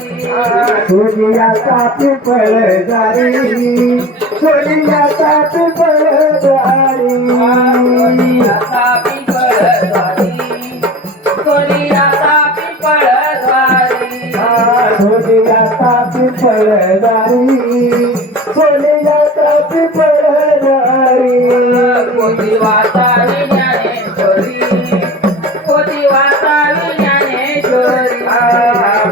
सोनिया तापी फळदारी सोनिया साप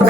you.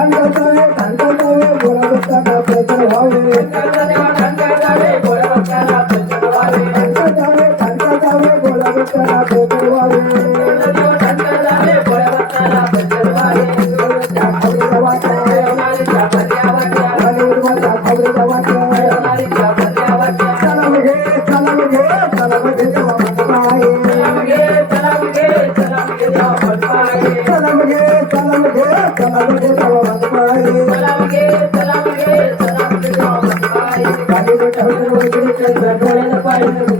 Yeah. Thank you.